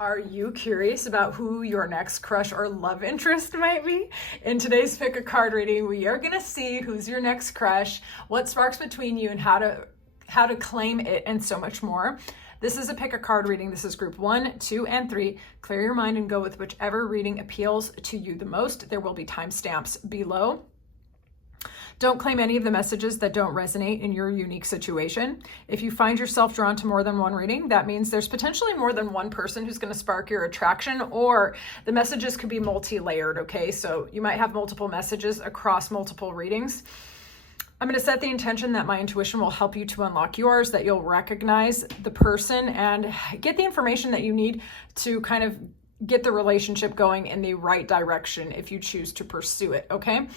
Are you curious about who your next crush or love interest might be? In today's Pick a Card reading, we are going to see who's your next crush, what sparks between you, and how to claim it, and so much more. This is a Pick a Card reading. This is group 1, 2, and 3. Clear your mind and go with whichever reading appeals to you the most. There will be timestamps below. Don't claim any of the messages that don't resonate in your unique situation. If you find yourself drawn to more than one reading, that means there's potentially more than one person who's going to spark your attraction, or the messages could be multi-layered, okay? So you might have multiple messages across multiple readings. I'm going to set the intention that my intuition will help you to unlock yours, that you'll recognize the person and get the information that you need to kind of get the relationship going in the right direction if you choose to pursue it, okay?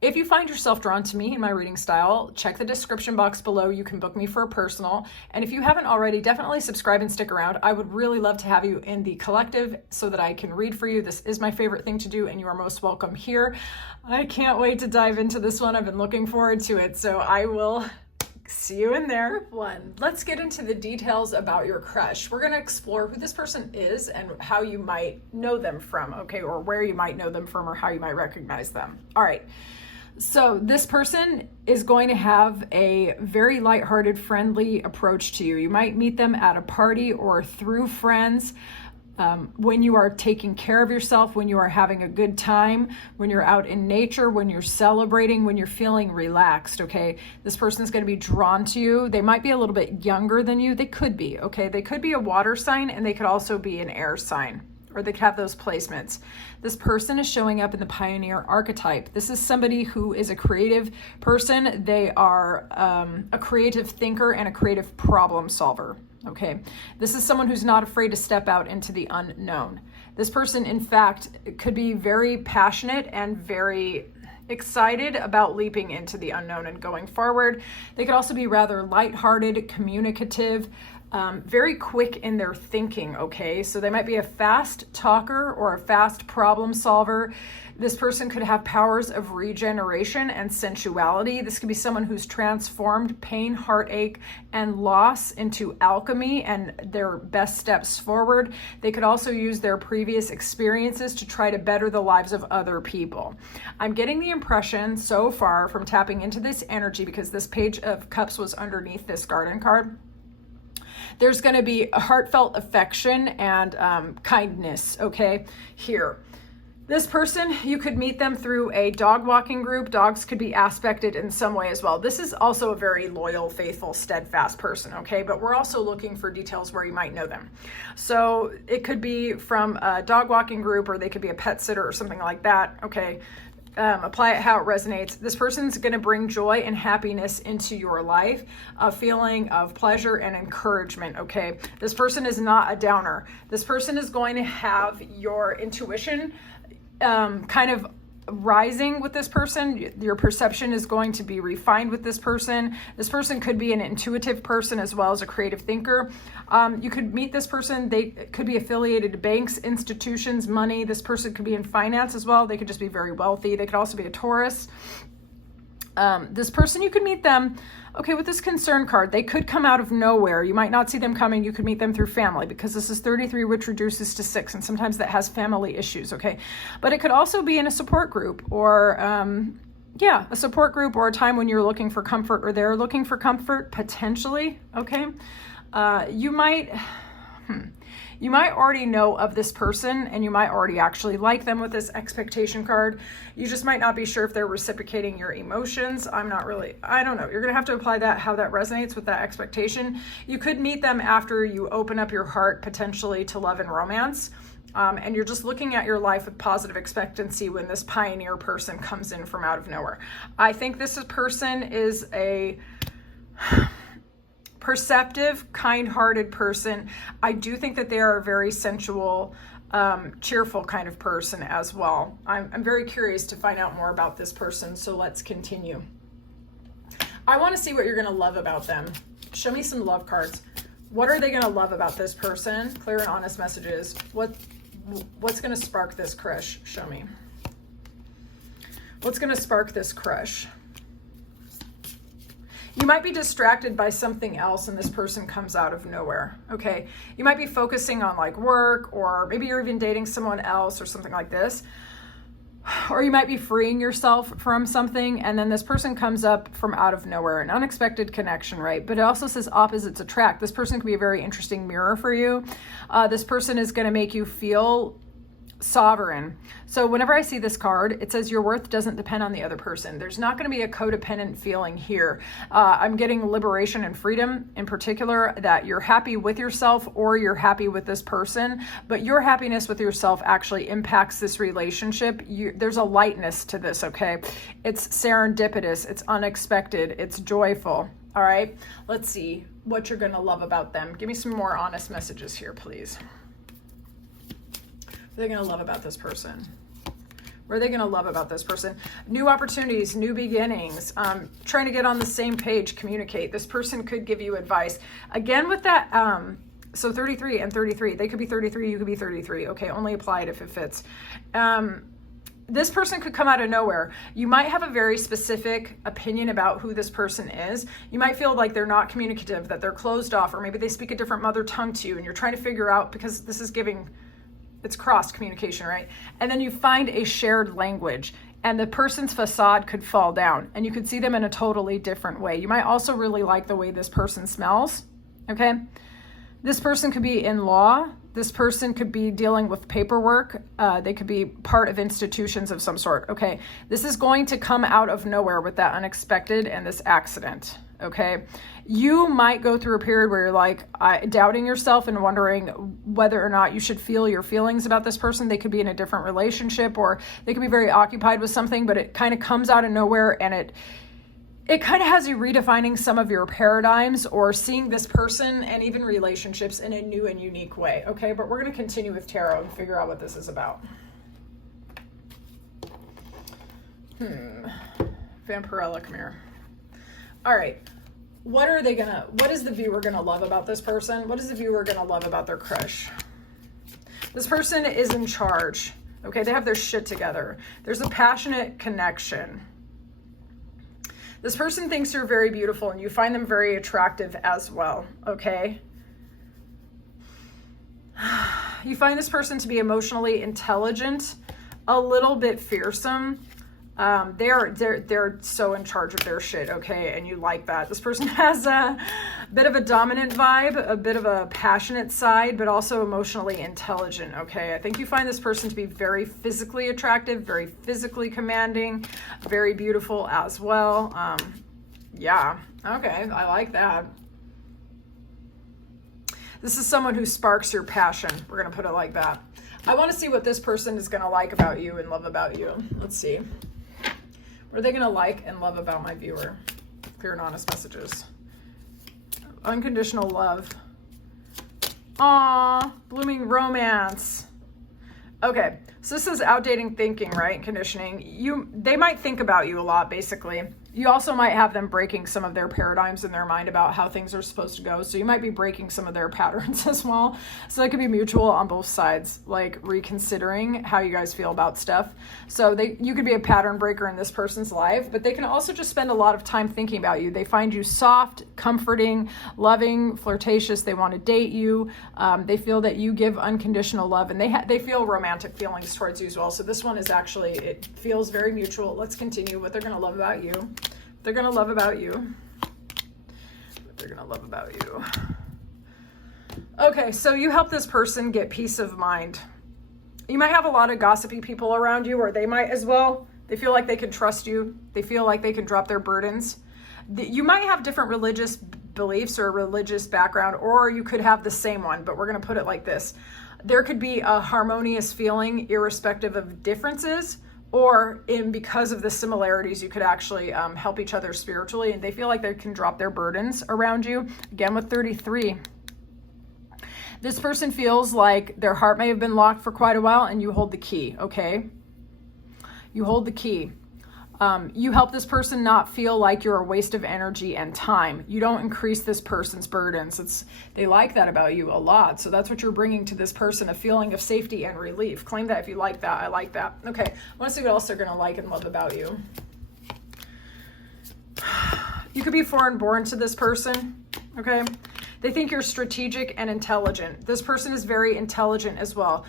If you find yourself drawn to me in my reading style, check the description box below. You can book me for a personal. And if you haven't already, definitely subscribe and stick around. I would really love to have you in the collective so that I can read for you. This is my favorite thing to do, and you are most welcome here. I can't wait to dive into this one. I've been looking forward to it, so I will see you in there. Group 1, let's get into the details about your crush. We're going to explore who this person is and how you might know them from, okay, or where you might know them from or how you might recognize them. All right. So this person is going to have a very lighthearted, friendly approach to you. You might meet them at a party or through friends, when you are taking care of yourself, when you are having a good time, when you're out in nature, when you're celebrating, when you're feeling relaxed, okay? This person's going to be drawn to you. They might be a little bit younger than you. They could be, okay? They could be a water sign, and they could also be an air sign, or they could have those placements. This person is showing up in the pioneer archetype. This is somebody who is a creative person. They are a creative thinker and a creative problem solver, okay? This is someone who's not afraid to step out into the unknown. This person, in fact, could be very passionate and very excited about leaping into the unknown and going forward. They could also be rather lighthearted, communicative, very quick in their thinking, okay? So they might be a fast talker or a fast problem solver. This person could have powers of regeneration and sensuality. This could be someone who's transformed pain, heartache, and loss into alchemy and their best steps forward. They could also use their previous experiences to try to better the lives of other people. I'm getting the impression so far from tapping into this energy, because this Page of Cups was underneath this Garden card, there's going to be a heartfelt affection and kindness, okay, here. This person, you could meet them through a dog walking group. Dogs could be aspected in some way as well. This is also a very loyal, faithful, steadfast person, okay? But we're also looking for details where you might know them. So it could be from a dog walking group, or they could be a pet sitter or something like that, okay? Apply it how it resonates. This person's going to bring joy and happiness into your life, a feeling of pleasure and encouragement, okay? This person is not a downer. This person is going to have your intuition kind of rising with this person. Your perception is going to be refined with this person. This person could be an intuitive person as well as a creative thinker. You could meet this person. They could be affiliated to banks, institutions, money. This person could be in finance as well. They could just be very wealthy. They could also be a Taurus. This person, you could meet them, okay, with this concern card. They could come out of nowhere. You might not see them coming. You could meet them through family, because this is 33, which reduces to 6, and sometimes that has family issues, okay? But it could also be in a support group, or a support group, or a time when you're looking for comfort, or they're looking for comfort, potentially, okay? You might already know of this person, and you might already actually like them with this expectation card. You just might not be sure if they're reciprocating your emotions. I don't know. You're going to have to apply that, how that resonates with that expectation. You could meet them after you open up your heart potentially to love and romance. And you're just looking at your life with positive expectancy when this pioneer person comes in from out of nowhere. I think this person is a perceptive, kind-hearted person. I do think that they are a very sensual, cheerful kind of person as well. I'm very curious to find out more about this person, so let's continue. I want to see what you're going to love about them. Show me some love cards. What are they going to love about this person? Clear and honest messages. What's going to spark this crush? Show me. What's going to spark this crush? You might be distracted by something else and this person comes out of nowhere, okay? You might be focusing on like work, or maybe you're even dating someone else or something like this. Or you might be freeing yourself from something and then this person comes up from out of nowhere, an unexpected connection, right? But it also says opposites attract. This person can be a very interesting mirror for you. This person is going to make you feel sovereign. So whenever I see this card, it says your worth doesn't depend on the other person. There's not going to be a codependent feeling here. I'm getting liberation and freedom in particular, that you're happy with yourself or you're happy with this person, but your happiness with yourself actually impacts this relationship. There's a lightness to this, okay? It's serendipitous, it's unexpected, it's joyful. All right, let's see what you're going to love about them. Give me some more honest messages here, please. What are they going to love about this person? What are they going to love about this person? New opportunities, new beginnings, trying to get on the same page, communicate. This person could give you advice. Again, with that, so 33 and 33, they could be 33, you could be 33. Okay, only apply it if it fits. This person could come out of nowhere. You might have a very specific opinion about who this person is. You might feel like they're not communicative, that they're closed off, or maybe they speak a different mother tongue to you and you're trying to figure out, because this is giving, it's cross communication, right? And then you find a shared language and the person's facade could fall down and you could see them in a totally different way. You might also really like the way this person smells, okay? This person could be in law. This person could be dealing with paperwork. They could be part of institutions of some sort, okay? This is going to come out of nowhere with that unexpected and this accident, okay? You might go through a period where you're like doubting yourself and wondering whether or not you should feel your feelings about this person. They could be in a different relationship or they could be very occupied with something, but it kind of comes out of nowhere and it kind of has you redefining some of your paradigms or seeing this person and even relationships in a new and unique way, okay? But we're going to continue with tarot and figure out what this is about. Vampirella, come here. All right. What is the viewer gonna love about this person? What is the viewer gonna love about their crush? This person is in charge, okay? They have their shit together. There's a passionate connection. This person thinks you're very beautiful and you find them very attractive as well, okay? You find this person to be emotionally intelligent, a little bit fearsome. They're so in charge of their shit, okay? And you like that. This person has a bit of a dominant vibe, a bit of a passionate side, but also emotionally intelligent, okay? I think you find this person to be very physically attractive, very physically commanding, very beautiful as well. Yeah, okay, I like that. This is someone who sparks your passion. We're gonna put it like that. I wanna see what this person is gonna like about you and love about you. Let's see. What are they going to like and love about my viewer? Clear and honest messages. Unconditional love. Aww, blooming romance. Okay, so this is outdating thinking, right? Conditioning. They might think about you a lot, basically. You also might have them breaking some of their paradigms in their mind about how things are supposed to go. So you might be breaking some of their patterns as well. So that could be mutual on both sides, like reconsidering how you guys feel about stuff. So you could be a pattern breaker in this person's life, but they can also just spend a lot of time thinking about you. They find you soft, comforting, loving, flirtatious. They want to date you. They feel that you give unconditional love, and they feel romantic feelings towards you as well. So this one is actually, it feels very mutual. Let's continue. What they're going to love about you. They're going to love about you. What they're going to love about you. Okay, so you help this person get peace of mind. You might have a lot of gossipy people around you, or they might as well. They feel like they can trust you. They feel like they can drop their burdens. You might have different religious beliefs or religious background, or you could have the same one, but we're going to put it like this. There could be a harmonious feeling irrespective of differences, or because of the similarities, you could actually help each other spiritually, and they feel like they can drop their burdens around you. Again, with 33. This person feels like their heart may have been locked for quite a while, and you hold the key, okay? You hold the key. You help this person not feel like you're a waste of energy and time. You don't increase this person's burdens. They like that about you a lot. So that's what you're bringing to this person, a feeling of safety and relief. Claim that if you like that. I like that. Okay, I want to see what else they're going to like and love about you. You could be foreign born to this person, okay? They think you're strategic and intelligent. This person is very intelligent as well,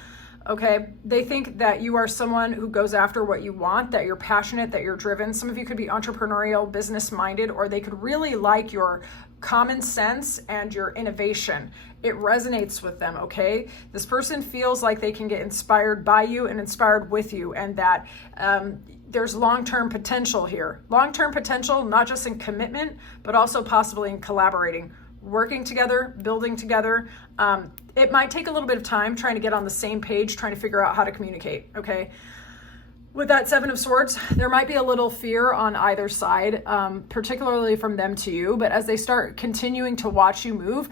okay? They think that you are someone who goes after what you want, that you're passionate, that you're driven. Some of you could be entrepreneurial, business-minded, or they could really like your common sense and your innovation. It resonates with them, okay? This person feels like they can get inspired by you and inspired with you, and that there's long-term potential here. Long-term potential, not just in commitment, but also possibly in collaborating, working together, building together. It might take a little bit of time trying to get on the same page, trying to figure out how to communicate, okay? With that Seven of Swords, there might be a little fear on either side, particularly from them to you, but as they start continuing to watch you move,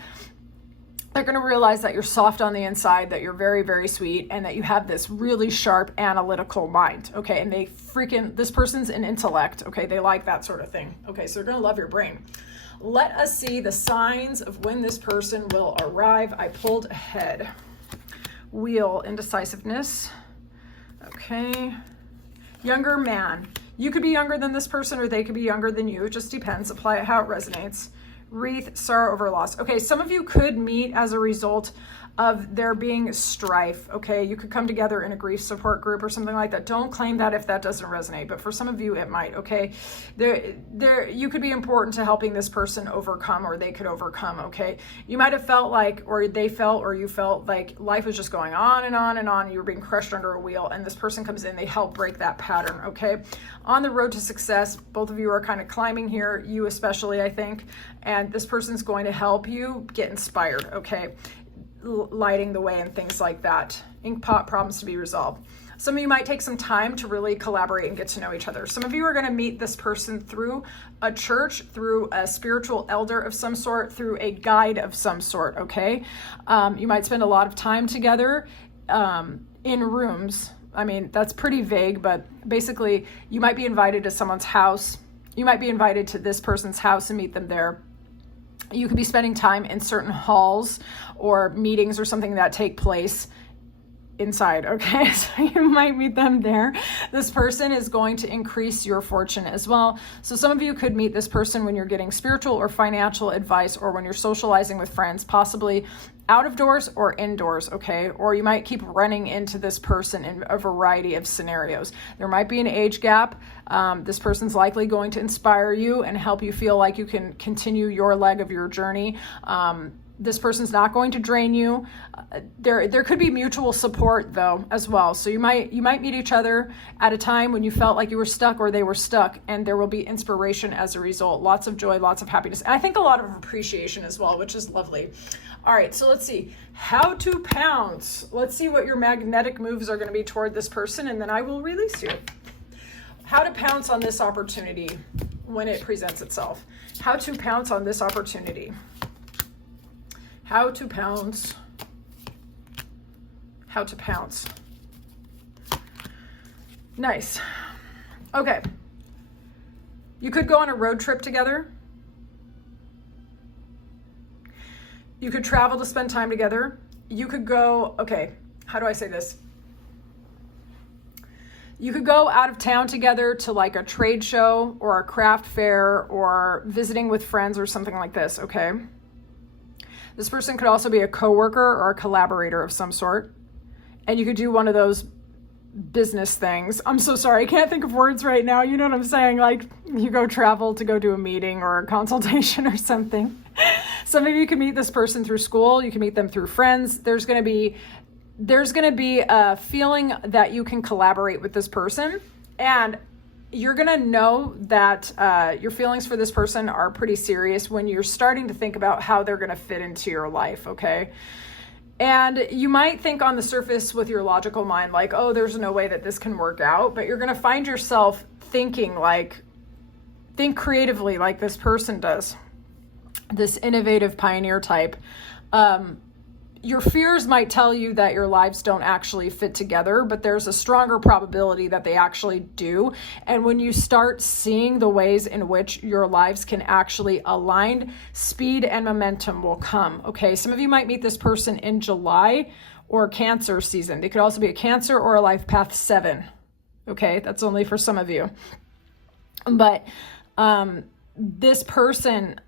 they're going to realize that you're soft on the inside, that you're very, very sweet, and that you have this really sharp analytical mind, okay? And this person's an intellect, okay? They like that sort of thing, okay? So they're going to love your brain. Let us see the signs of when this person will arrive. I pulled ahead. Wheel, indecisiveness, okay? Younger man. You could be younger than this person or they could be younger than you. It just depends. Apply it how it resonates. Wreath, sorrow over loss. Okay, some of you could meet as a result of there being strife, okay? You could come together in a grief support group or something like that. Don't claim that if that doesn't resonate, but for some of you it might, okay? You could be important to helping this person overcome, or they could overcome, okay? You might have felt like, or they felt, or you felt like life was just going on and on and on, and you were being crushed under a wheel, and this person comes in, they help break that pattern, okay? On the road to success, both of you are kind of climbing here, you especially, I think, and this person's going to help you get inspired, okay? Lighting the way and things like that. Inkpot, problems to be resolved. Some of you might take some time to really collaborate and get to know each other. Some of you are going to meet this person through a church, through a spiritual elder of some sort, through a guide of some sort, okay? You might spend a lot of time together in rooms. I mean, that's pretty vague, but basically you might be invited to someone's house. You might be invited to this person's house and meet them there. You could be spending time in certain halls or meetings or something that take place inside, okay? So you might meet them there. This person is going to increase your fortune as well. So some of you could meet this person when you're getting spiritual or financial advice, or when you're socializing with friends, possibly out of doors or indoors, okay? Or you might keep running into this person in a variety of scenarios. There might be an age gap. This person's likely going to inspire you and help you feel like you can continue your leg of your journey. This person's not going to drain you. There could be mutual support though as well. So you might meet each other at a time when you felt like you were stuck or they were stuck, and there will be inspiration as a result. Lots of joy, lots of happiness. And I think a lot of appreciation as well, which is lovely. All right, so let's see. How to pounce. Let's see what your magnetic moves are going to be toward this person, and then I will release you. How to pounce on this opportunity when it presents itself. How to pounce on this opportunity. How to pounce. How to pounce. Nice. Okay. You could go on a road trip together. You could travel to spend time together. You could go, okay, how do I say this? You could go out of town together to like a trade show or a craft fair or visiting with friends or something like this, okay? This person could also be a coworker or a collaborator of some sort. And you could do one of those business things. I'm so sorry, I can't think of words right now. You know what I'm saying? Like you go travel to go do a meeting or a consultation or something. Some of you can meet this person through school. You can meet them through friends. There's going to be a feeling that you can collaborate with this person, and you're going to know that your feelings for this person are pretty serious when you're starting to think about how they're going to fit into your life, okay? And you might think on the surface with your logical mind, like, oh, there's no way that this can work out, but you're going to find yourself think creatively like this person does. This innovative pioneer type. Your fears might tell you that your lives don't actually fit together, but there's a stronger probability that they actually do. And when you start seeing the ways in which your lives can actually align, speed and momentum will come, okay? Some of you might meet this person in July or Cancer season. They could also be a Cancer or a life path 7, okay? That's only for some of you. But this person,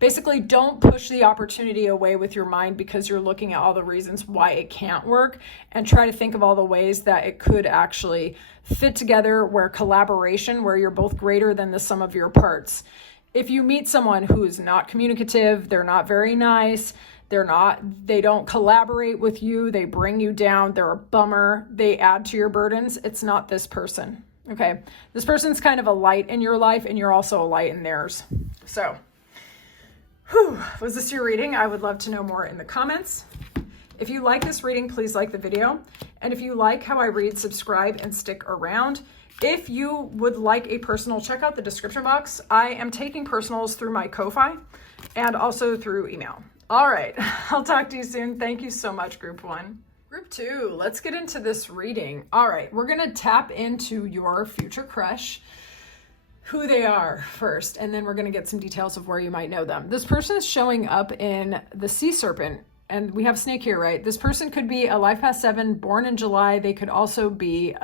basically don't push the opportunity away with your mind because you're looking at all the reasons why it can't work, and try to think of all the ways that it could actually fit together, where collaboration, where you're both greater than the sum of your parts. If you meet someone who is not communicative, they're not very nice, they don't collaborate with you, they bring you down, they're a bummer, they add to your burdens, it's not this person. Okay, this person's kind of a light in your life, and you're also a light in theirs. So, was this your reading? I would love to know more in the comments. If you like this reading, please like the video. And if you like how I read, subscribe and stick around. If you would like a personal, check out the description box. I am taking personals through my Ko-Fi and also through email. All right, I'll talk to you soon. Thank you so much, Group 1. Group 2, let's get into this reading. All right, we're gonna tap into your future crush, who they are first, and then we're gonna get some details of where you might know them. This person is showing up in the sea serpent, and we have snake here, right? This person could be a life past 7, born in July. They could also be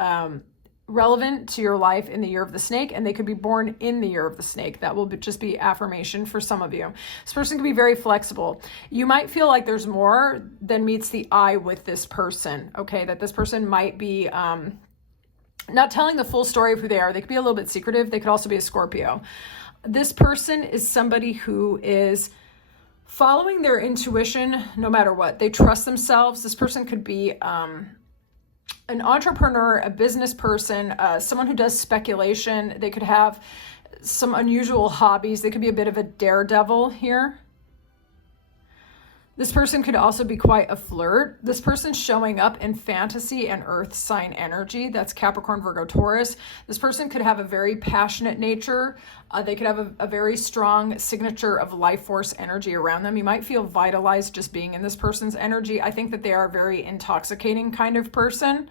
relevant to your life in the year of the snake, and they could be born in the year of the snake. That will just be affirmation for some of you. This person can be very flexible. You might feel like there's more than meets the eye with this person, okay? That this person might be not telling the full story of who they are. They could be a little bit secretive. They could also be a Scorpio. This person is somebody who is following their intuition no matter what. They trust themselves. This person could be an entrepreneur, a business person, someone who does speculation. They could have some unusual hobbies. They could be a bit of a daredevil here. This person could also be quite a flirt. This person's showing up in fantasy and earth sign energy. That's Capricorn, Virgo, Taurus. This person could have a very passionate nature. They could have a very strong signature of life force energy around them. You might feel vitalized just being in this person's energy. I think that they are a very intoxicating kind of person.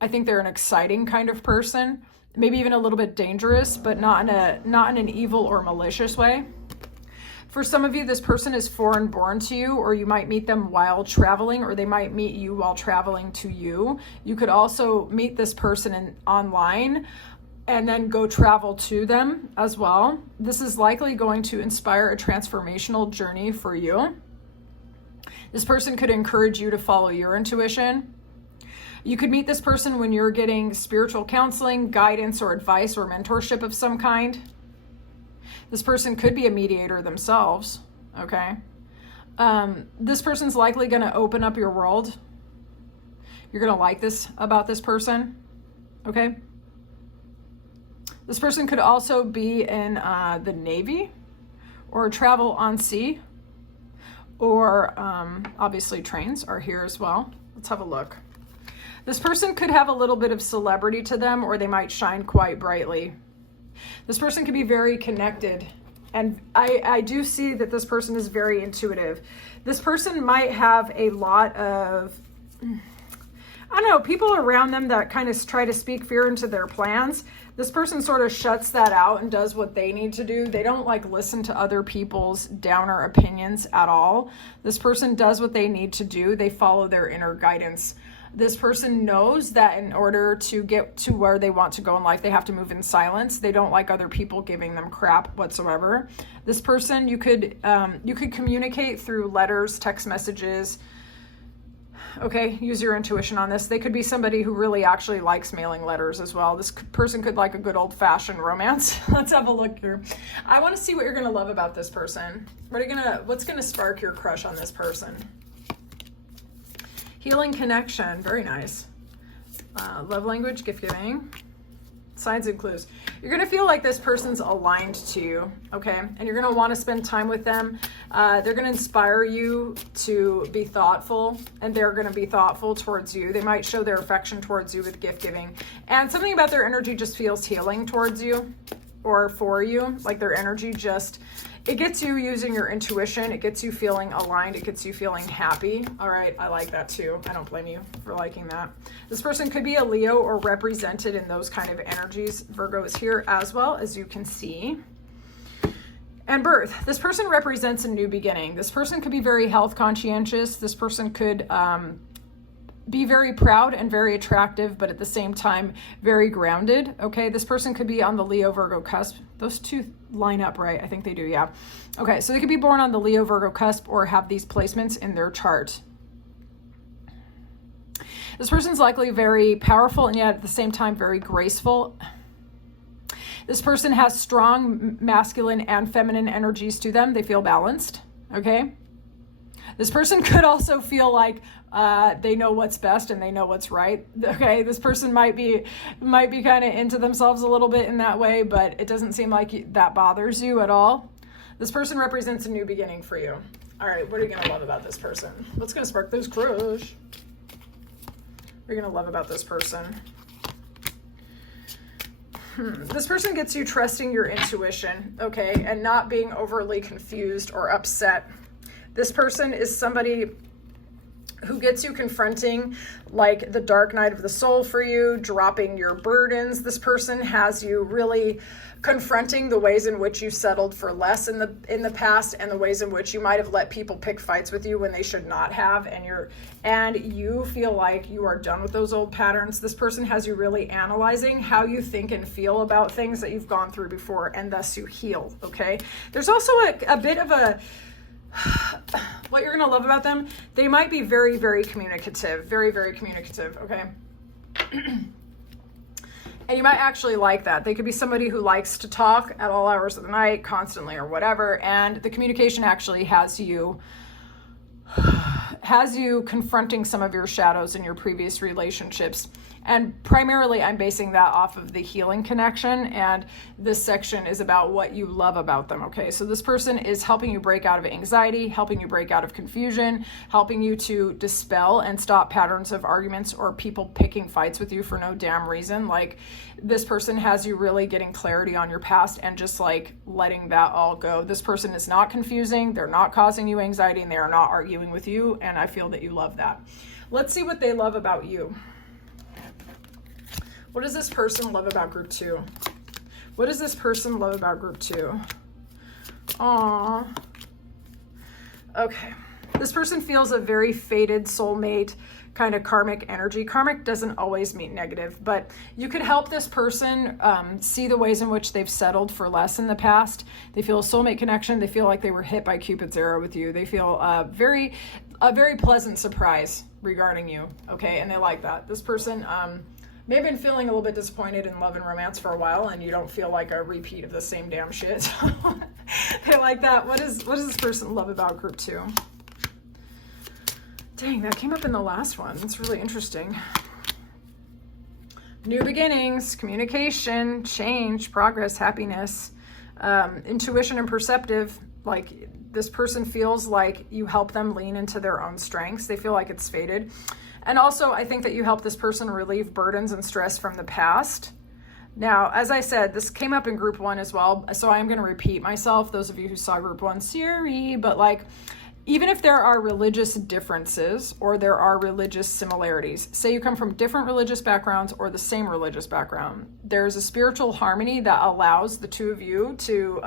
I think they're an exciting kind of person, maybe even a little bit dangerous, but not in an evil or malicious way. For some of you, this person is foreign born to you, or you might meet them while traveling, or they might meet you while traveling to you. You could also meet this person online and then go travel to them as well. This is likely going to inspire a transformational journey for you. This person could encourage you to follow your intuition. You could meet this person when you're getting spiritual counseling, guidance, or advice or mentorship of some kind. This person could be a mediator themselves, okay? This person's likely going to open up your world. You're going to like this about this person, okay? This person could also be in the Navy or travel on sea, or obviously trains are here as well. Let's have a look. This person could have a little bit of celebrity to them, or they might shine quite brightly. This person could be very connected, and I do see that this person is very intuitive. This person might have a lot of, I don't know, people around them that kind of try to speak fear into their plans. This person sort of shuts that out and does what they need to do. They don't like listen to other people's downer opinions at all. This person does what they need to do. They follow their inner guidance. This person knows that in order to get to where they want to go in life, they have to move in silence. They don't like other people giving them crap whatsoever. This person, you could communicate through letters, text messages. Okay, use your intuition on this. They could be somebody who really actually likes mailing letters as well. This person could like a good old-fashioned romance. Let's have a look here. I want to see what you're going to love about this person. What's going to spark your crush on this person? Healing connection, very nice. Love language, gift giving, signs and clues. You're gonna feel like this person's aligned to you, okay? And you're gonna wanna spend time with them. They're gonna inspire you to be thoughtful, and they're gonna be thoughtful towards you. They might show their affection towards you with gift giving. And something about their energy just feels healing towards you or for you. Like their energy just, it gets you using your intuition. It gets you feeling aligned. It gets you feeling happy. All right, I like that too. I don't blame you for liking that. This person could be a Leo or represented in those kind of energies. Virgo is here as well, as you can see. And birth. This person represents a new beginning. This person could be very health conscientious. This person could be very proud and very attractive, but at the same time, very grounded. Okay, this person could be on the Leo Virgo cusp. Those two line up, right? I think they do, yeah. Okay, so they could be born on the Leo Virgo cusp or have these placements in their chart. This person's likely very powerful and yet at the same time very graceful. This person has strong masculine and feminine energies to them. They feel balanced, okay? This person could also feel like they know what's best and they know what's right. Okay, this person might be kind of into themselves a little bit in that way, but it doesn't seem like that bothers you at all. This person represents a new beginning for you. All right, what are you gonna love about this person? What's gonna spark this crush? What are you gonna love about this person? This person gets you trusting your intuition, okay, and not being overly confused or upset. This person is somebody who gets you confronting like the dark night of the soul for you, dropping your burdens. This person has you really confronting the ways in which you settled for less in the past and the ways in which you might have let people pick fights with you when they should not have, and you feel like you are done with those old patterns. This person has you really analyzing how you think and feel about things that you've gone through before, and thus you heal, okay? There's also a bit of a what you're gonna love about them, they might be very, very communicative, very, very communicative, okay? And you might actually like that. They could be somebody who likes to talk at all hours of the night, constantly or whatever, and the communication actually has you confronting some of your shadows in your previous relationships. And primarily I'm basing that off of the healing connection, and this section is about what you love about them, okay? So this person is helping you break out of anxiety, helping you break out of confusion, helping you to dispel and stop patterns of arguments or people picking fights with you for no damn reason. Like, this person has you really getting clarity on your past and just like letting that all go. This person is not confusing, they're not causing you anxiety, and they are not arguing with you, and I feel that you love that. Let's see what they love about you. What does this person love about group 2? What does this person love about group 2? Aww. Okay. This person feels a very fated soulmate kind of karmic energy. Karmic doesn't always mean negative, but you could help this person see the ways in which they've settled for less in the past. They feel a soulmate connection. They feel like they were hit by Cupid's arrow with you. They feel a very pleasant surprise regarding you, okay? And they like that. This person may have been feeling a little bit disappointed in love and romance for a while, and you don't feel like a repeat of the same damn shit. So they like that. What does this person love about group 2? Dang, that came up in the last one. That's really interesting. New beginnings, communication, change, progress, happiness, intuition and perceptive. Like, this person feels like you help them lean into their own strengths. They feel like it's fated. And also, I think that you help this person relieve burdens and stress from the past. Now, as I said, this came up in group 1 as well, so I am going to repeat myself, those of you who saw group 1, sorry, but like, even if there are religious differences or there are religious similarities, say you come from different religious backgrounds or the same religious background, there's a spiritual harmony that allows the two of you to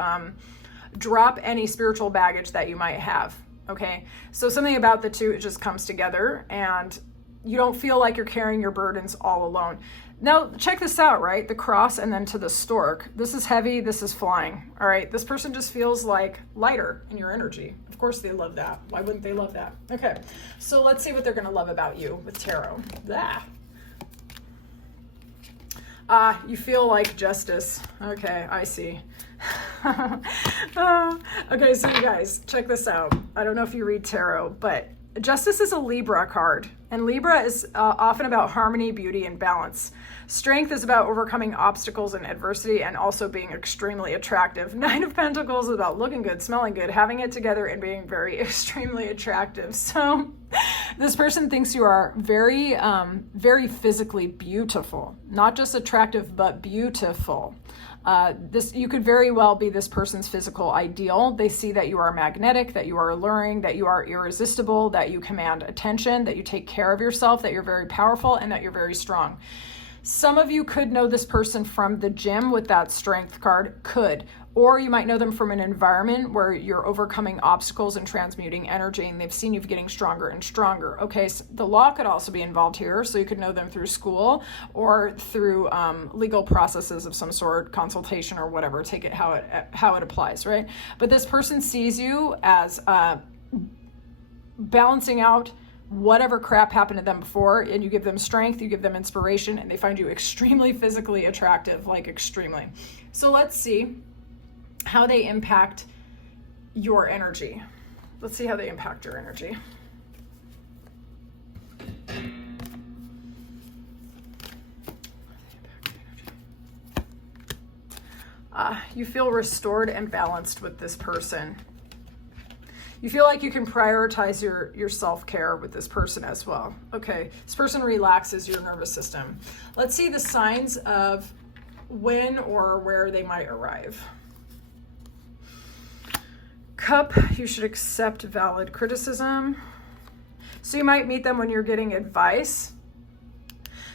drop any spiritual baggage that you might have, okay? So something about the two, it just comes together, and you don't feel like you're carrying your burdens all alone. Now, check this out, right? The cross and then to the stork. This is heavy, this is flying, all right? This person just feels like lighter in your energy. Of course they love that. Why wouldn't they love that? Okay, so let's see what they're gonna love about you with tarot. You feel like justice. Okay, I see. Okay, so you guys, check this out. I don't know if you read tarot, but Justice is a Libra card, and Libra is often about harmony, beauty, and balance. Strength is about overcoming obstacles and adversity and also being extremely attractive. 9 of Pentacles is about looking good, smelling good, having it together, and being very extremely attractive. So this person thinks you are very, very physically beautiful. Not just attractive, but beautiful. You could very well be this person's physical ideal. They see that you are magnetic, that you are alluring, that you are irresistible, that you command attention, that you take care of yourself, that you're very powerful, and that you're very strong. Some of you could know this person from the gym with that strength card, could. Or you might know them from an environment where you're overcoming obstacles and transmuting energy, and they've seen you getting stronger and stronger. Okay, so the law could also be involved here, so you could know them through school or through legal processes of some sort, consultation or whatever. Take it how it applies, right? But this person sees you as balancing out whatever crap happened to them before, and you give them strength, you give them inspiration, and they find you extremely physically attractive, like extremely. So let's see how they impact your energy. Let's see how they impact your energy. You feel restored and balanced with this person. You feel like you can prioritize your self-care with this person as well. Okay, this person relaxes your nervous system. Let's see the signs of when or where they might arrive. Cup, you should accept valid criticism. So you might meet them when you're getting advice.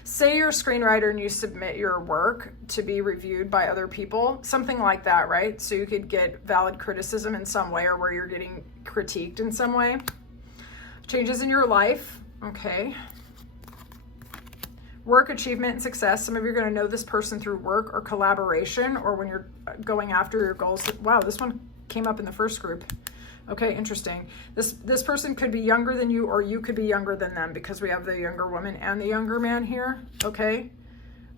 Say you're a screenwriter and you submit your work to be reviewed by other people, something like that, right? So you could get valid criticism in some way, or where you're getting critiqued in some way. Changes in your life, okay. Work, achievement, and success. Some of you are going to know this person through work or collaboration, or when you're going after your goals. Wow, this one came up in the first group. Okay, interesting. This person could be younger than you, or you could be younger than them, because we have the younger woman and the younger man here, okay?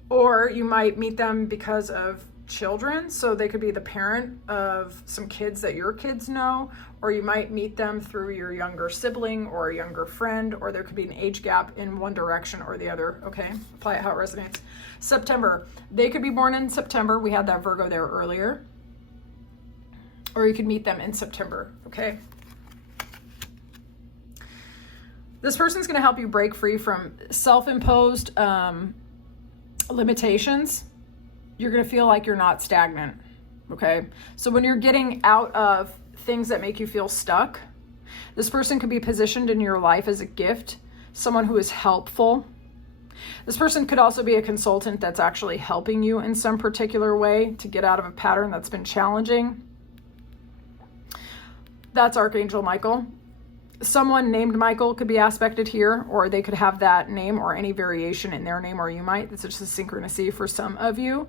Or you might meet them because of children, so they could be the parent of some kids that your kids know, or you might meet them through your younger sibling or a younger friend, or there could be an age gap in one direction or the other, okay? Apply it how it resonates. September, they could be born in September. We had that Virgo there earlier. Or you could meet them in September, okay? This person's gonna help you break free from self-imposed limitations. You're gonna feel like you're not stagnant, okay? So when you're getting out of things that make you feel stuck, this person could be positioned in your life as a gift, someone who is helpful. This person could also be a consultant that's actually helping you in some particular way to get out of a pattern that's been challenging. That's Archangel Michael. Someone named Michael could be aspected here, or they could have that name or any variation in their name, or you might. It's just a synchronicity for some of you.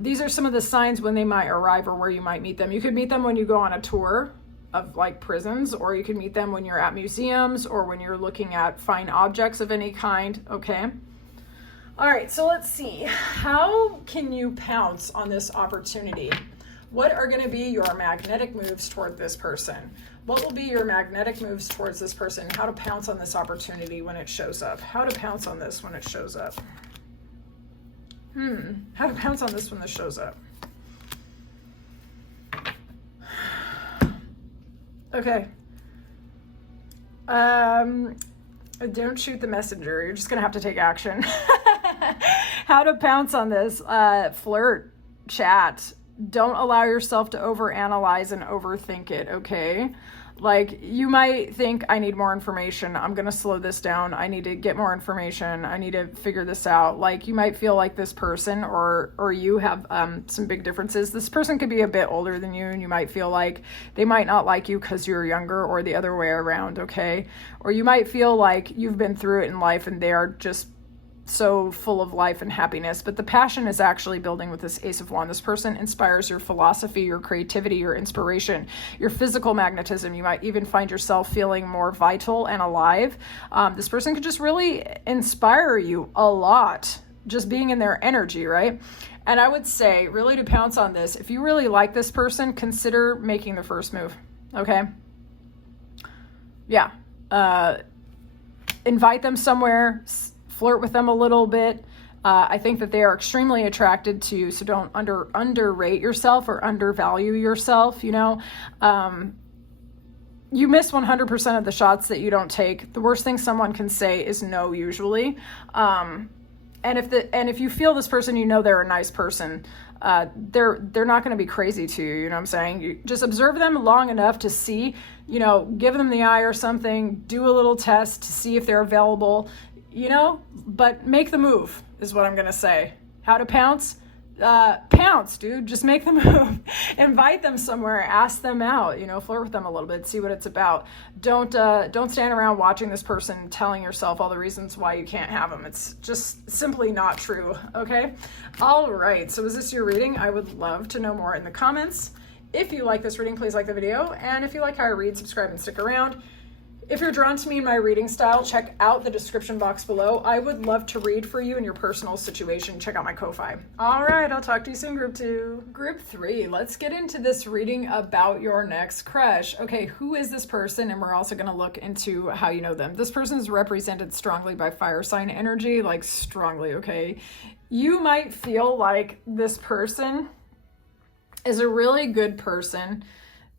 These are some of the signs when they might arrive or where you might meet them. You could meet them when you go on a tour of like prisons, or you could meet them when you're at museums, or when you're looking at fine objects of any kind, okay? All right, so let's see. How can you pounce on this opportunity? What are going to be your magnetic moves toward this person? What will be your magnetic moves towards this person? How to pounce on this opportunity when it shows up? How to pounce on this when it shows up? How to pounce on this when this shows up? Okay. Don't shoot the messenger. You're just going to have to take action. How to pounce on this? Flirt, chat. Don't allow yourself to overanalyze and overthink it, okay? Like, you might think, I need more information. I'm going to slow this down. I need to get more information. I need to figure this out. Like, you might feel like this person or you have some big differences. This person could be a bit older than you, and you might feel like they might not like you because you're younger, or the other way around, okay? Or you might feel like you've been through it in life and they are just so full of life and happiness, but the passion is actually building with this Ace of Wands. This person inspires your philosophy, your creativity, your inspiration, your physical magnetism. You might even find yourself feeling more vital and alive. This person could just really inspire you a lot, just being in their energy, right? And I would say, really to pounce on this, if you really like this person, consider making the first move, okay? Yeah. Invite them somewhere, flirt with them a little bit. I think that they are extremely attracted to you, so don't underrate yourself or undervalue yourself, you know. You miss 100% of the shots that you don't take. The worst thing someone can say is no, usually. And if you feel this person, you know they're a nice person, they're not going to be crazy to you, you know what I'm saying? You just observe them long enough to see, you know, give them the eye or something, do a little test to see if they're available. you know, but make the move is what I'm going to say. How to pounce? Pounce, dude. Just make the move. Invite them somewhere, ask them out, you know, flirt with them a little bit, see what it's about. Don't stand around watching this person telling yourself all the reasons why you can't have them. It's just simply not true. Okay. All right. So is this your reading? I would love to know more in the comments. If you like this reading, please like the video. And if you like how I read, subscribe and stick around. If you're drawn to me in my reading style, check out the description box below. I would love to read for you in your personal situation. Check out my Ko-Fi. All right, I'll talk to you soon, Group 2. Group 3, let's get into this reading about your next crush. Okay, who is this person? And we're also going to look into how you know them. This person is represented strongly by fire sign energy, like strongly, okay? You might feel like this person is a really good person,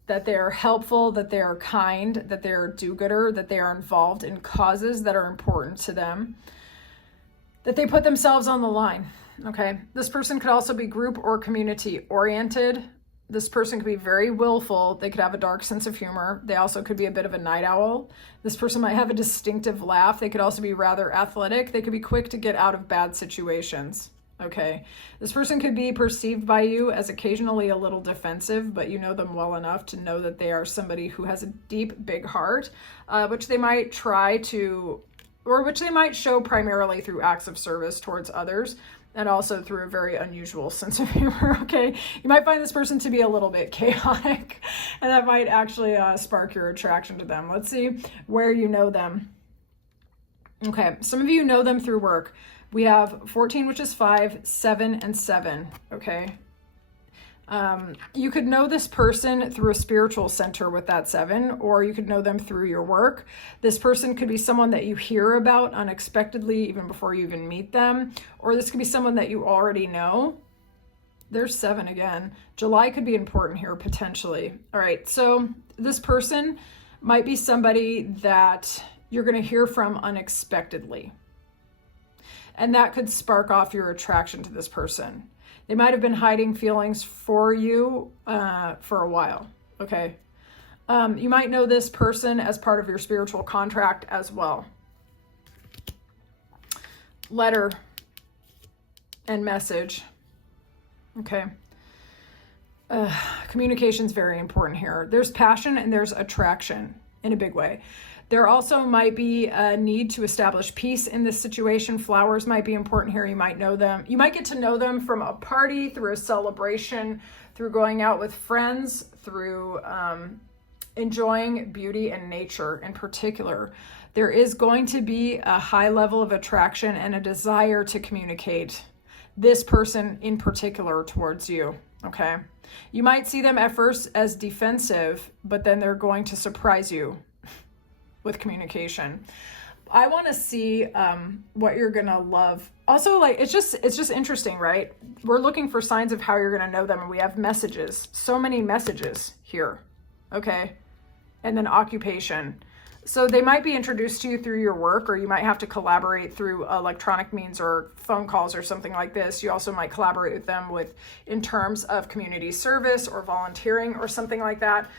that they are helpful, that they are kind, that they are do-gooder, that they are involved in causes that are important to them, that they put themselves on the line, okay? This person could also be group or community oriented. This person could be very willful. They could have a dark sense of humor. They also could be a bit of a night owl. This person might have a distinctive laugh. They could also be rather athletic. They could be quick to get out of bad situations. Okay, this person could be perceived by you as occasionally a little defensive, but you know them well enough to know that they are somebody who has a deep, big heart, which they might try to, or which they might show primarily through acts of service towards others, and also through a very unusual sense of humor, okay? You might find this person to be a little bit chaotic, and that might actually spark your attraction to them. Let's see where you know them. Okay, some of you know them through work. We have 14, which is 5, 7, and 7, okay? You could know this person through a spiritual center with that 7, or you could know them through your work. This person could be someone that you hear about unexpectedly even before you even meet them, or this could be someone that you already know. There's 7 again. July could be important here, potentially. All right, so this person might be somebody that you're going to hear from unexpectedly. And that could spark off your attraction to this person. They might have been hiding feelings for you for a while, okay? You might know this person as part of your spiritual contract as well. Letter and message, okay? Communication is very important here. There's passion and there's attraction in a big way. There also might be a need to establish peace in this situation. Flowers might be important here. You might know them. You might get to know them from a party, through a celebration, through going out with friends, through enjoying beauty and nature in particular. There is going to be a high level of attraction and a desire to communicate this person in particular towards you, okay? You might see them at first as defensive, but then they're going to surprise you with communication. I want to see what you're gonna love. Also, like, it's just interesting, right? We're looking for signs of how you're gonna know them, and we have messages, so many messages here, okay? And then occupation. So they might be introduced to you through your work, or you might have to collaborate through electronic means or phone calls or something like this. You also might collaborate with them in terms of community service or volunteering or something like that.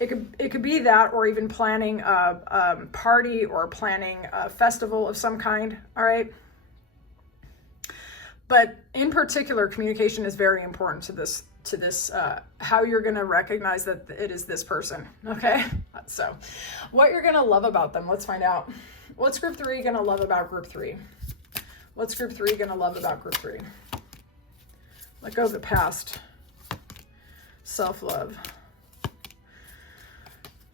It could be that, or even planning a party or planning a festival of some kind, all right? But in particular, communication is very important to this, how you're gonna recognize that it is this person, okay? So what you're gonna love about them, let's find out. What's Group 3 gonna love about Group 3? What's Group 3 gonna love about Group 3? Let go of the past. Self-love.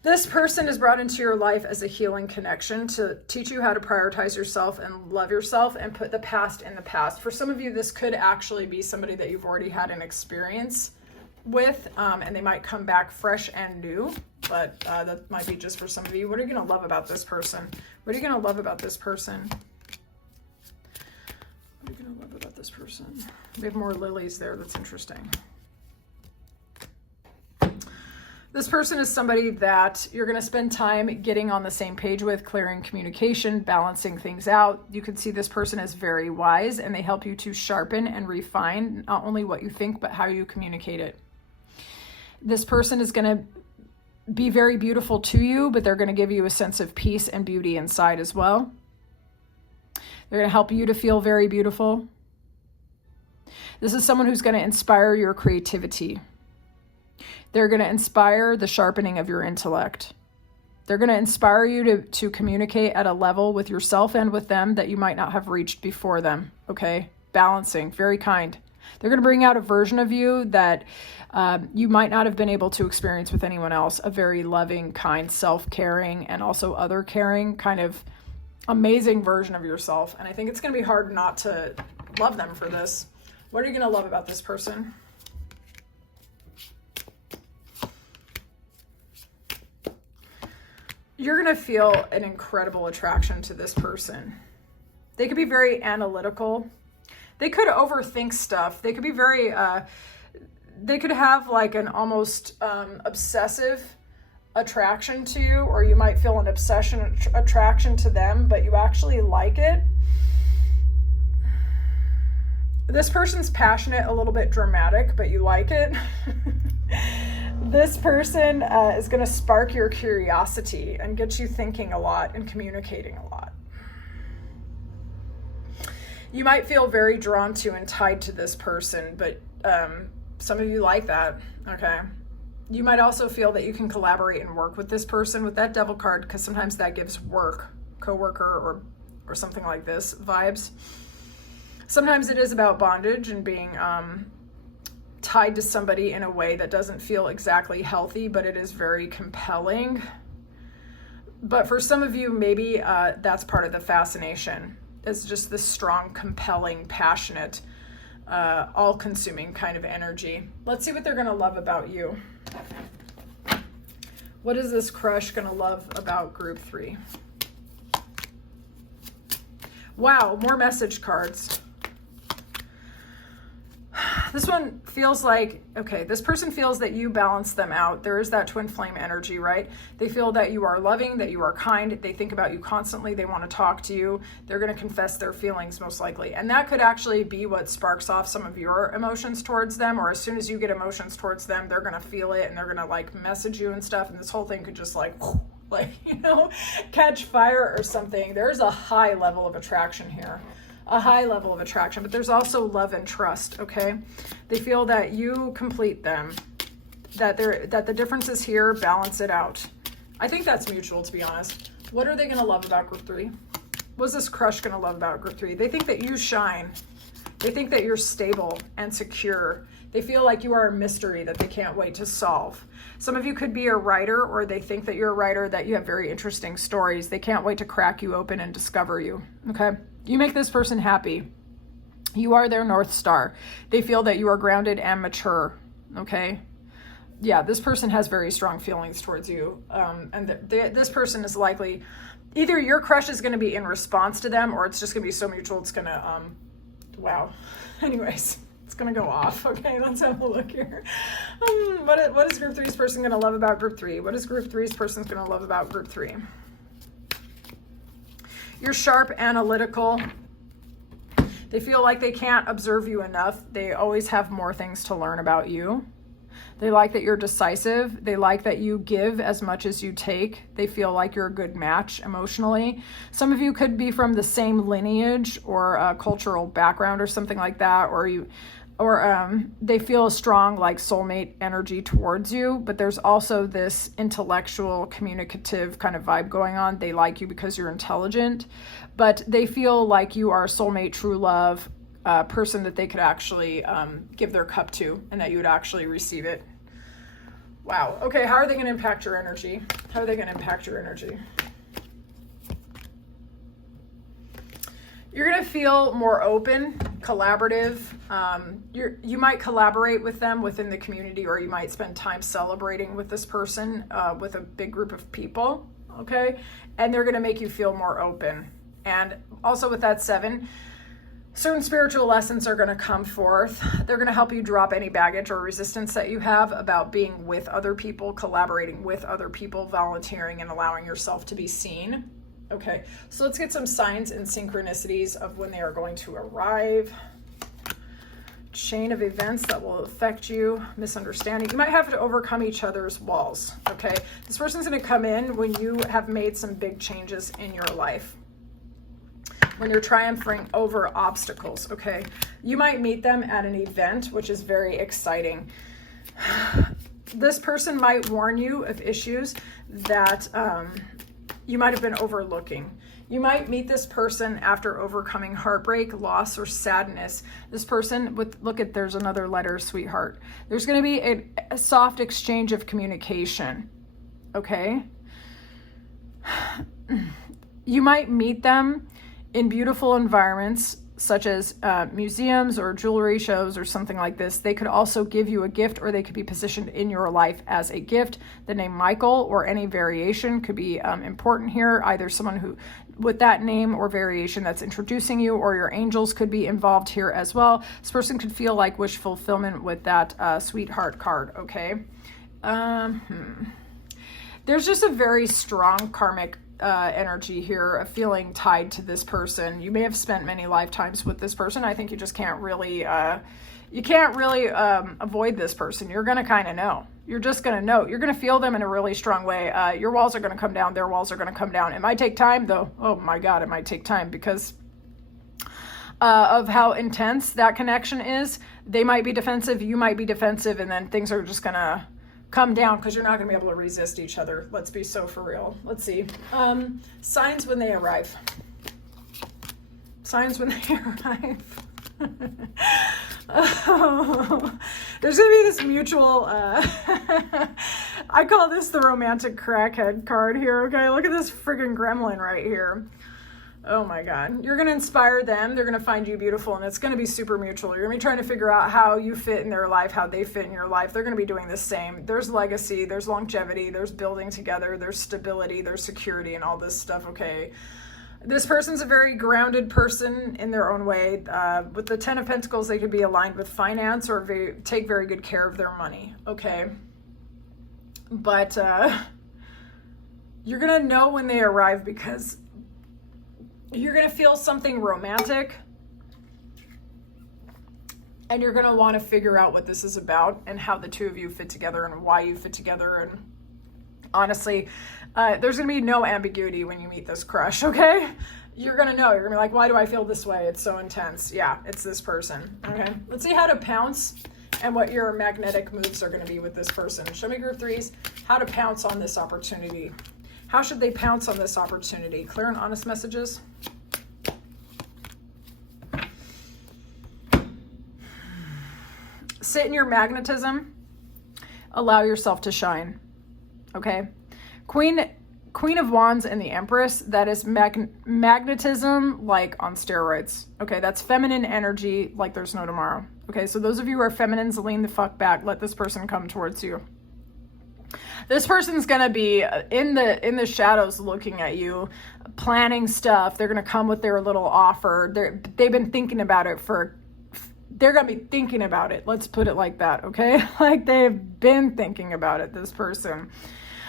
This person is brought into your life as a healing connection to teach you how to prioritize yourself and love yourself and put the past in the past. For some of you, this could actually be somebody that you've already had an experience with, and they might come back fresh and new, but that might be just for some of you. What are you going to love about this person? What are you going to love about this person? What are you going to love about this person? We have more lilies there. That's interesting. This person is somebody that you're going to spend time getting on the same page with, clearing communication, balancing things out. You can see this person is very wise, and they help you to sharpen and refine not only what you think, but how you communicate it. This person is going to be very beautiful to you, but they're going to give you a sense of peace and beauty inside as well. They're going to help you to feel very beautiful. This is someone who's going to inspire your creativity. They're going to inspire the sharpening of your intellect. They're going to inspire you to communicate at a level with yourself and with them that you might not have reached before them, okay? Balancing, very kind. They're going to bring out a version of you that you might not have been able to experience with anyone else, a very loving, kind, self-caring, and also other-caring, kind of amazing version of yourself. And I think it's going to be hard not to love them for this. What are you going to love about this person? You're going to feel an incredible attraction to this person. They could be very analytical. They could overthink stuff. They could be very, they could have like an almost obsessive attraction to you, or you might feel an attraction to them, but you actually like it. This person's passionate, a little bit dramatic, but you like it. This person is going to spark your curiosity and get you thinking a lot and communicating a lot. You might feel very drawn to and tied to this person, but some of you like that, okay? You might also feel that you can collaborate and work with this person with that Devil card, because sometimes that gives work, coworker, or something like this vibes. Sometimes it is about bondage and being tied to somebody in a way that doesn't feel exactly healthy, but it is very compelling. But for some of you, maybe that's part of the fascination. It's just this strong, compelling, passionate, all-consuming kind of energy. Let's see what they're going to love about you. What is this crush going to love about group 3? Wow, more message cards. This one feels like, okay, this person feels that you balance them out. There is that twin flame energy, right? They feel that you are loving, that you are kind. They think about you constantly. They want to talk to you. They're going to confess their feelings most likely. And that could actually be what sparks off some of your emotions towards them, or as soon as you get emotions towards them, they're going to feel it and they're going to like message you and stuff. And this whole thing could just like, you know, catch fire or something. There's a high level of attraction here. A high level of attraction, but there's also love and trust, okay? They feel that you complete them, that the differences here balance it out. I think that's mutual, to be honest. What are they going to love about group 3? What's this crush going to love about group 3? They think that you shine. They think that you're stable and secure. They feel like you are a mystery that they can't wait to solve. Some of you could be a writer, or they think that you're a writer, that you have very interesting stories. They can't wait to crack you open and discover you, okay? You make this person happy. You are their North Star. They feel that you are grounded and mature, okay? Yeah, this person has very strong feelings towards you. And this person is likely, either your crush is going to be in response to them, or it's just going to be so mutual it's going to, wow. Anyways, it's going to go off. Okay, let's have a look here. What is group 3's person going to love about group 3? What is group 3's person going to love about group 3? You're sharp, analytical. They feel like they can't observe you enough. They always have more things to learn about you. They like that you're decisive. They like that you give as much as you take. They feel like you're a good match emotionally. Some of you could be from the same lineage or a cultural background or something like that, or they feel a strong like soulmate energy towards you, but there's also this intellectual, communicative kind of vibe going on. They like you because you're intelligent, but they feel like you are a soulmate, true love, person that they could actually give their cup to, and that you would actually receive it. Wow. Okay, how are they going to impact your energy? How are they going to impact your energy? You're going to feel more open, collaborative. You might collaborate with them within the community, or you might spend time celebrating with this person, with a big group of people, okay? And they're going to make you feel more open. And also with that 7, certain spiritual lessons are going to come forth. They're going to help you drop any baggage or resistance that you have about being with other people, collaborating with other people, volunteering, and allowing yourself to be seen. Okay, so let's get some signs and synchronicities of when they are going to arrive. Chain of events that will affect you. Misunderstanding. You might have to overcome each other's walls, okay? This person's going to come in when you have made some big changes in your life. when you're triumphing over obstacles, okay? You might meet them at an event, which is very exciting. This person might warn you of issues that you might have been overlooking. You might meet this person after overcoming heartbreak, loss, or sadness. This person with, look at, there's another letter, sweetheart. There's going to be a soft exchange of communication, okay? You might meet them in beautiful environments, such as museums or jewelry shows or something like this. They could also give you a gift, or they could be positioned in your life as a gift. The name Michael or any variation could be important here. Either someone who with that name or variation that's introducing you, or your angels could be involved here as well. This person could feel like wish fulfillment with that sweetheart card, okay? There's just a very strong karmic energy here, a feeling tied to this person. You may have spent many lifetimes with this person. I think you just can't really, avoid this person. You're going to kind of know. You're just going to know. You're going to feel them in a really strong way. Your walls are going to come down. Their walls are going to come down. It might take time, though. Oh my God, it might take time because of how intense that connection is. They might be defensive. You might be defensive. And then things are just going to come down because you're not going to be able to resist each other. Let's be so for real. Let's see. Signs when they arrive. Signs when they arrive. Oh, there's going to be this mutual, I call this the romantic crackhead card here, okay? Look at this friggin' gremlin right here. Oh my God. You're going to inspire them. They're going to find you beautiful, and it's going to be super mutual. You're going to be trying to figure out how you fit in their life, how they fit in your life. They're going to be doing the same. There's legacy, there's longevity, there's building together, there's stability, there's security, and all this stuff, okay? This person's a very grounded person in their own way. With the 10 of Pentacles, they could be aligned with finance or take very good care of their money, okay? But you're going to know when they arrive because you're going to feel something romantic, and you're going to want to figure out what this is about and how the two of you fit together and why you fit together. And honestly, there's going to be no ambiguity when you meet this crush, okay? You're going to know. You're going to be like, why do I feel this way? It's so intense. Yeah, it's this person, okay? Let's see how to pounce and what your magnetic moves are going to be with this person. Show me group threes, how to pounce on this opportunity. How should they pounce on this opportunity? Clear and honest messages. Sit in your magnetism. Allow yourself to shine. Okay? Queen of Wands and the Empress, that is magnetism like on steroids. Okay? That's feminine energy like there's no tomorrow. Okay? So those of you who are feminines, lean the fuck back. Let this person come towards you. This person's going to be in the shadows looking at you, planning stuff. They're going to come with their little offer. They've been thinking about it they're going to be thinking about it. Let's put it like that, okay? Like they've been thinking about it, this person.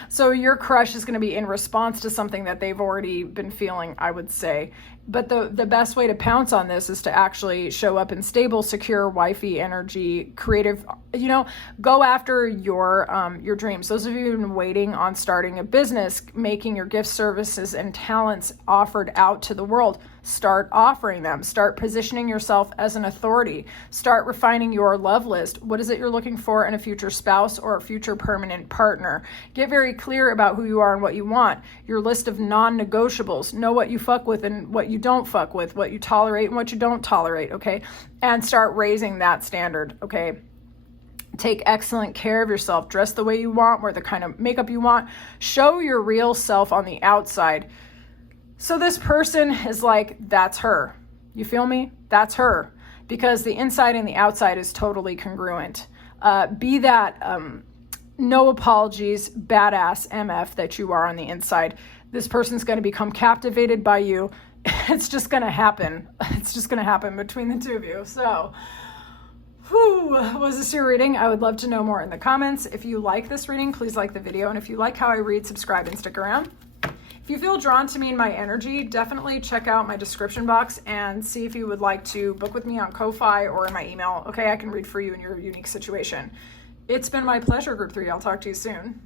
So your crush is going to be in response to something that they've already been feeling, I would say. But the best way to pounce on this is to actually show up in stable, secure, wifey energy, creative, go after your dreams. Those of you who've been waiting on starting a business, making your gifts, services, and talents offered out to the world, start offering them. Start positioning yourself as an authority. Start refining your love list. What is it you're looking for in a future spouse or a future permanent partner? Get very clear about who you are and what you want. Your list of non-negotiables. Know what you fuck with and what you don't fuck with, what you tolerate and what you don't tolerate, okay? And start raising that standard, okay? Take excellent care of yourself. Dress the way you want, wear the kind of makeup you want. Show your real self on the outside. So this person is like, that's her. You feel me? That's her. Because the inside and the outside is totally congruent. Be that no apologies, badass MF that you are on the inside. This person's going to become captivated by you. It's just going to happen. It's just going to happen between the two of you. So, was this your reading? I would love to know more in the comments. If you like this reading, please like the video. And if you like how I read, subscribe and stick around. If you feel drawn to me and my energy, definitely check out my description box and see if you would like to book with me on Ko-Fi or in my email. Okay, I can read for you in your unique situation. It's been my pleasure, Group 3. I'll talk to you soon.